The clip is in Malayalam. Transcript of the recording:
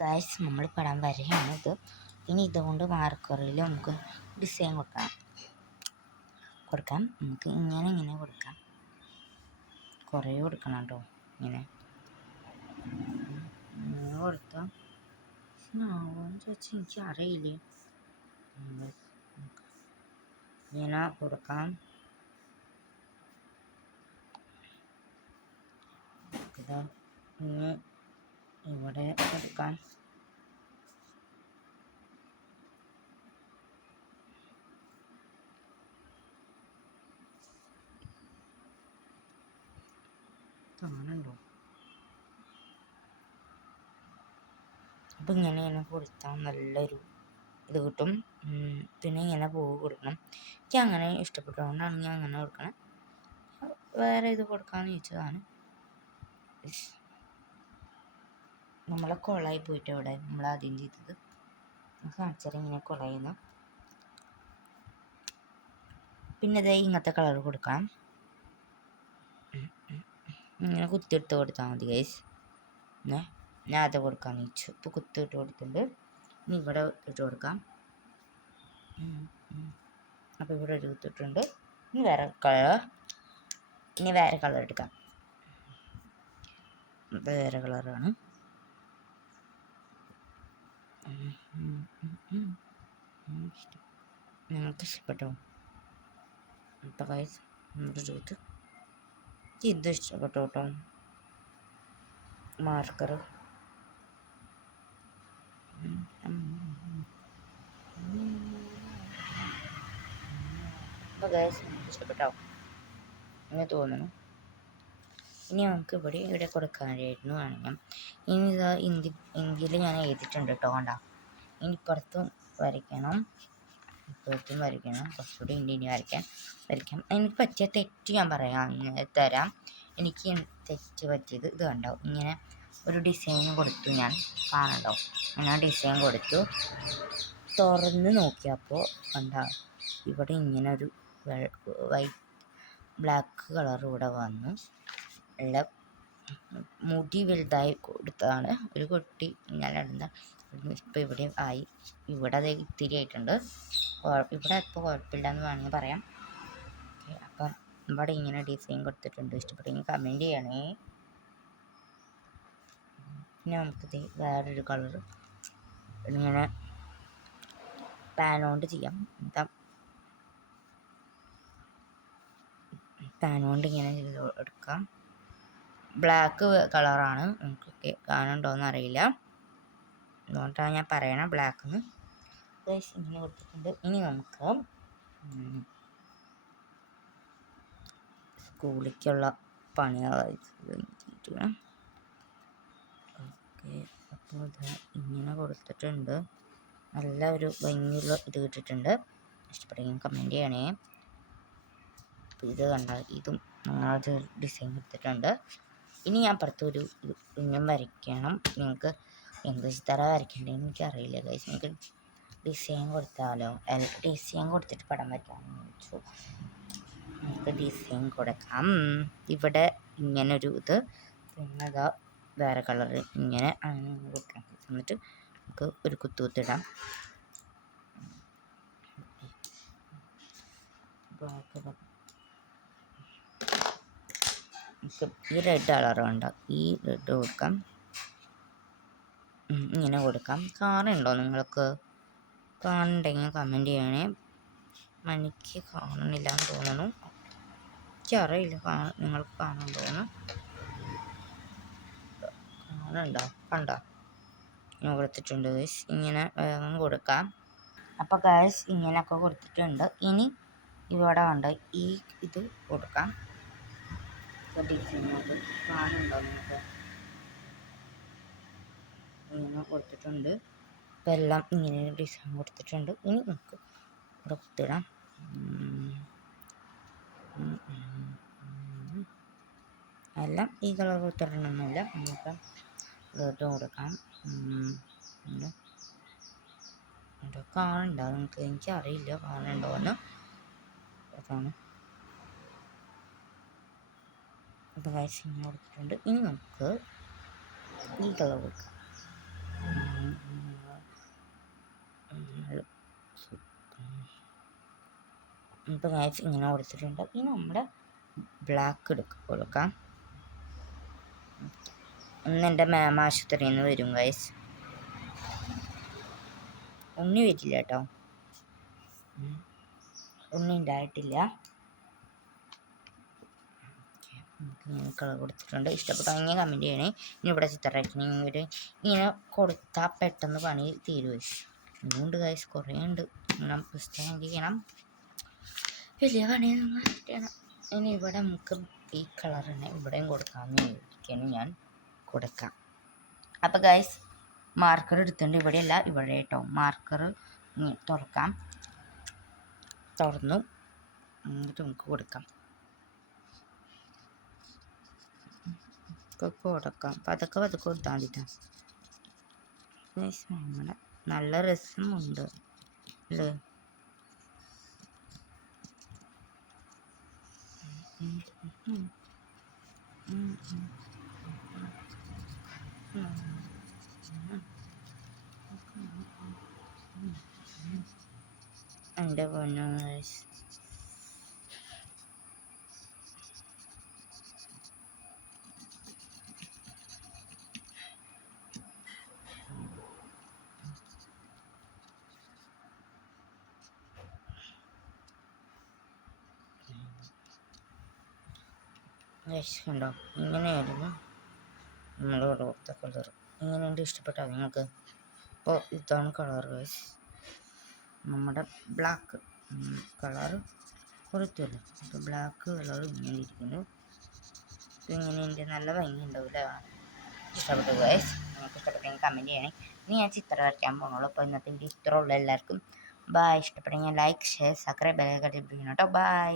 ഗൈസ് നമ്മൾ പടം വരെയാണ് ഇത്. ഇനി ഇതുകൊണ്ട് മാർക്കറിൽ നമുക്ക് ഡിസൈൻ കൊടുക്കാം. നമുക്ക് ഇങ്ങനെ കൊടുക്കാം. കുറേ കൊടുക്കണം കേട്ടോ. ഇങ്ങനെ കൊടുത്താൽ എനിക്ക് അറിയില്ലേ. ഇങ്ങനെ കൊടുക്കാം. ഇതാ ഇനി ഇവിടെ കൊടുക്കാം. കാണുന്നുണ്ടോ? അപ്പം ഇങ്ങനെ കൊടുത്താൽ നല്ലൊരു ഇത് കിട്ടും. പിന്നെ ഇങ്ങനെ പൂവ് കൊടുക്കണം. എനിക്ക് അങ്ങനെ ഇഷ്ടപ്പെട്ടതുകൊണ്ടാണ് ഞാൻ അങ്ങനെ കൊടുക്കണം. വേറെ ഇത് കൊടുക്കാമെന്ന് ചോദിച്ചതാണ്. നമ്മളെ കൊളായി പോയിട്ട് അവിടെ നമ്മൾ ആദ്യം ചെയ്തത് കാണിച്ചാൽ ഇങ്ങനെ കൊളയുന്നു. പിന്നെ ഇതേ ഇങ്ങനത്തെ കളർ കൊടുക്കാം. ഇങ്ങനെ കുത്തിയിട്ട് കൊടുത്താൽ മതി ഗൈസ്. ഞാൻ അത് കൊടുക്കാമെന്ന് വെച്ചു. ഇപ്പോൾ കുത്തിയിട്ട് കൊടുത്തിട്ടുണ്ട്. ഇനി ഇവിടെ ഇട്ട് കൊടുക്കാം. അപ്പോൾ ഇവിടെ ഒരു കുത്തിയിട്ടുണ്ട്. ഇനി വേറെ കളർ എടുക്കാം. വേറെ കളറാണ്. നിങ്ങൾക്ക് ഇഷ്ടപ്പെട്ടോ? അപ്പോൾ ഗൈസ് നമ്മുടെ ഇത് ഇഷ്ടപ്പെട്ടോ കേട്ടോ മാർക്കർ. അപ്പോൾ ഗൈസ് ഇഷ്ടപ്പെട്ടോ എന്ന് തോന്നുന്നു. ഇനി നമുക്ക് ഇവിടെ കൊടുക്കാനായിരുന്നു വേണമെങ്കിൽ. ഇനി ഇതാ ഇന്ത്യയിൽ ഞാൻ എഴുതിയിട്ടുണ്ട് കേട്ടോ. കണ്ട ഇനി പുറത്തും വരയ്ക്കണം, ഇപ്പോഴത്തും വരയ്ക്കണം. കുറച്ചുകൂടി ഇനി വരയ്ക്കാം. എനിക്ക് പറ്റിയ തെറ്റ് ഞാൻ തരാം. എനിക്ക് തെറ്റ് പറ്റിയത് ഇത് കണ്ടോ. ഇങ്ങനെ ഒരു ഡിസൈൻ കൊടുത്തു ഞാൻ. കാണണ്ടോ? ഞാൻ ഡിസൈൻ കൊടുത്തു. തുറന്ന് നോക്കിയപ്പോൾ കണ്ട ഇവിടെ ഇങ്ങനെ ഒരു ബ്ലാക്ക് കളർ ഇവിടെ വന്നു. ഉള്ള മുടി വലുതായി കൊടുത്തതാണ്. ഒരു കുട്ടി ഞാൻ ഇടുന്ന ഇപ്പോൾ ഇവിടെ ആയി. ഇവിടെ അത് ഇത്തിരി ആയിട്ടുണ്ട്. ഇവിടെ ഇപ്പോൾ കുഴപ്പമില്ല എന്ന് വേണമെങ്കിൽ പറയാം. ഓക്കെ, അപ്പം ഇവിടെ ഇങ്ങനെ ഡിസൈൻ കൊടുത്തിട്ടുണ്ട്. ഇഷ്ടപ്പെട്ടെങ്കിൽ കമൻറ്റ് ചെയ്യണേ. പിന്നെ നമുക്കിത് വേറൊരു കളർ ഇങ്ങനെ പാൻ കൊണ്ട് ചെയ്യാം. പാൻ കൊണ്ട് ഇങ്ങനെ ചെയ്ത് എടുക്കാം. ബ്ലാക്ക് കളറാണ്. നമുക്കൊക്കെ കാണുന്നുണ്ടോയെന്ന് അറിയില്ല, അതുകൊണ്ടാണ് ഞാൻ പറയണം ബ്ലാക്കെന്ന്. ഇങ്ങനെ കൊടുത്തിട്ടുണ്ട്. ഇനി നമുക്ക് സ്കൂളിലേക്കുള്ള പണികളായി. ഓക്കെ, അപ്പോൾ ഇത് ഇങ്ങനെ കൊടുത്തിട്ടുണ്ട്. നല്ല ഒരു ഭംഗിയുള്ള ഇത് കിട്ടിയിട്ടുണ്ട്. ഇഷ്ടപ്പെട്ടെങ്കിൽ കമൻറ്റ് ചെയ്യണേ. ഇത് കണ്ടാൽ ഇതും അത് ഡിസൈൻ കൊടുത്തിട്ടുണ്ട്. ഇനി ഞാൻ പുറത്തൊരു ഇനിയും വരയ്ക്കണം. നിങ്ങൾക്ക് എന്ത് തര വരയ്ക്കേണ്ടതെന്ന് എനിക്കറിയില്ല ഗൈസ്. നിങ്ങൾക്ക് ഡിസൈൻ കൊടുത്താലോ? ഡിസൈൻ കൊടുത്തിട്ട് പടം വരയ്ക്കാമെന്ന് ചോദിച്ചു. നമുക്ക് ഡിസൈൻ കൊടുക്കാം. ഇവിടെ ഇങ്ങനൊരു ഇത്, പിന്നെ അതാ വേറെ കളർ ഇങ്ങനെ അങ്ങനെ കൊടുക്കാം. എന്നിട്ട് നമുക്ക് ഒരു കുത്തിടാം. ഈ റെഡ് കളർ വേണ്ട, ഈ റെഡ് കൊടുക്കാം. ഇങ്ങനെ കൊടുക്കാം. കാണുന്നുണ്ടോ? നിങ്ങൾക്ക് കാണുന്നുണ്ടെങ്കിൽ കമൻറ്റ് ചെയ്യണേ. എനിക്ക് കാണുന്നില്ല എന്ന് തോന്നുന്നു. എനിക്കറിയില്ല നിങ്ങൾക്ക് കാണുന്നുണ്ടോയെന്ന്. കാണുന്നുണ്ടോ? കണ്ടോ? ഇങ്ങനെ കൊടുത്തിട്ടുണ്ട് ഗൈസ്. ഇങ്ങനെ വേഗം കൊടുക്കാം. അപ്പോൾ ഗൈസ് ഇങ്ങനെയൊക്കെ കൊടുത്തിട്ടുണ്ട്. ഇനി ഇവിടെ കണ്ടോ ഈ ഇത് കൊടുക്കാം. ഡിസൈനോട് കാണുന്നുണ്ടോ നിങ്ങൾക്ക്? ഇങ്ങനെ കൊടുത്തിട്ടുണ്ട്. ഇപ്പം എല്ലാം ഇങ്ങനെ ഡിസൈൻ കൊടുത്തിട്ടുണ്ട്. ഇനി നമുക്ക് ഇവിടെ കുത്തിടാം. എല്ലാം ഈ കളർ കൊടുത്തിടണമെന്നില്ല. നമുക്ക് ഇട്ട് കൊടുക്കാം. കാണുന്നുണ്ടോ നിങ്ങൾക്ക്? എനിക്കറിയില്ല കാണുന്നുണ്ടോയെന്ന്. അതാണ് അപ്പോൾ ഗൈസ് ഇങ്ങനെ കൊടുത്തിട്ടുണ്ട്. ഇനി നമുക്ക് ഈ കളർ കൊടുക്കാം. ഇപ്പം ഗൈസ് ഇങ്ങനെ കൊടുത്തിട്ടുണ്ട്. ഇനി നമ്മുടെ ബ്ലാക്ക് കൊടുക്കാം. ഇന്ന് എൻ്റെ മാം ആശുപത്രിയിൽ നിന്ന് വരും ഗൈസ്. ഉണ്ണി വരില്ല കേട്ടോ, ഉണ്ണി ഉണ്ടായിട്ടില്ല. കളർ കൊടുത്തിട്ടുണ്ട്. ഇഷ്ടപ്പെട്ടെങ്കിൽ കമൻറ്റ് ചെയ്യണേ. ഇനി ഇവിടെ ചിത്രരചനയിൽ ഇങ്ങനെ കൊടുത്താൽ പെട്ടെന്ന് പണി തീരുവേ. ഇനിയുണ്ട് ഗൈസ്, കുറേ ഉണ്ട്. ഇങ്ങനെ പുസ്തകം ചെയ്യണം, വലിയ പണി ചെയ്യണം. ഇനി ഇവിടെ നമുക്ക് ഈ കളർ തന്നെ ഇവിടെയും കൊടുക്കാമെന്ന് വിചാരിക്കുകയാണ് ഞാൻ. കൊടുക്കാം. അപ്പോൾ ഗൈസ് മാർക്കർ എടുത്തിട്ടുണ്ട്. ഇവിടെയല്ല, ഇവിടെ കേട്ടോ. മാർക്കർ തുറക്കാം. തുറന്നു എന്നിട്ട് നമുക്ക് കൊടുക്കാം. കൊടുക്കാം. പതുക്കെ കൊടുത്താൽ മതിട്ടാ. നമ്മുടെ നല്ല രസമുണ്ട് അല്ലേ? എൻ്റെ പൊന്നു ഗൈസ്, കണ്ടോ? ഇങ്ങനെയായിരുന്നു നമ്മുടെ കൊടുത്ത കളർ. ഇങ്ങനെയുണ്ട്. ഇഷ്ടപ്പെട്ടോ നിങ്ങൾക്ക്? അപ്പോൾ ഇതാണ് കളർ ഗൈസ്. നമ്മുടെ ബ്ലാക്ക് കളർ കൊടുത്തല്ലോ. അപ്പോൾ ബ്ലാക്ക് കളർ ഇങ്ങനെ ഇരിക്കുന്നു. ഇങ്ങനെയുണ്ട്. നല്ല ഭംഗി ഉണ്ടാവില്ല. ഇഷ്ടപ്പെട്ടു ഗൈസ്. നിങ്ങൾക്ക് ഇഷ്ടപ്പെട്ടെങ്കിൽ കമൻറ്റ് ചെയ്യണേ. ഇനി ഞാൻ ചിത്രം വരയ്ക്കാൻ പോകുന്നുള്ളൂ. അപ്പോൾ ഇന്നത്തെ വീഡിയോ ഇത്രേ ഉള്ളൂ. എല്ലാവർക്കും ബൈ. ഇഷ്ടപ്പെട്ടെങ്കിൽ like, share, subscribe, bell icon click ചെയ്യണം കേട്ടോ. ബൈ.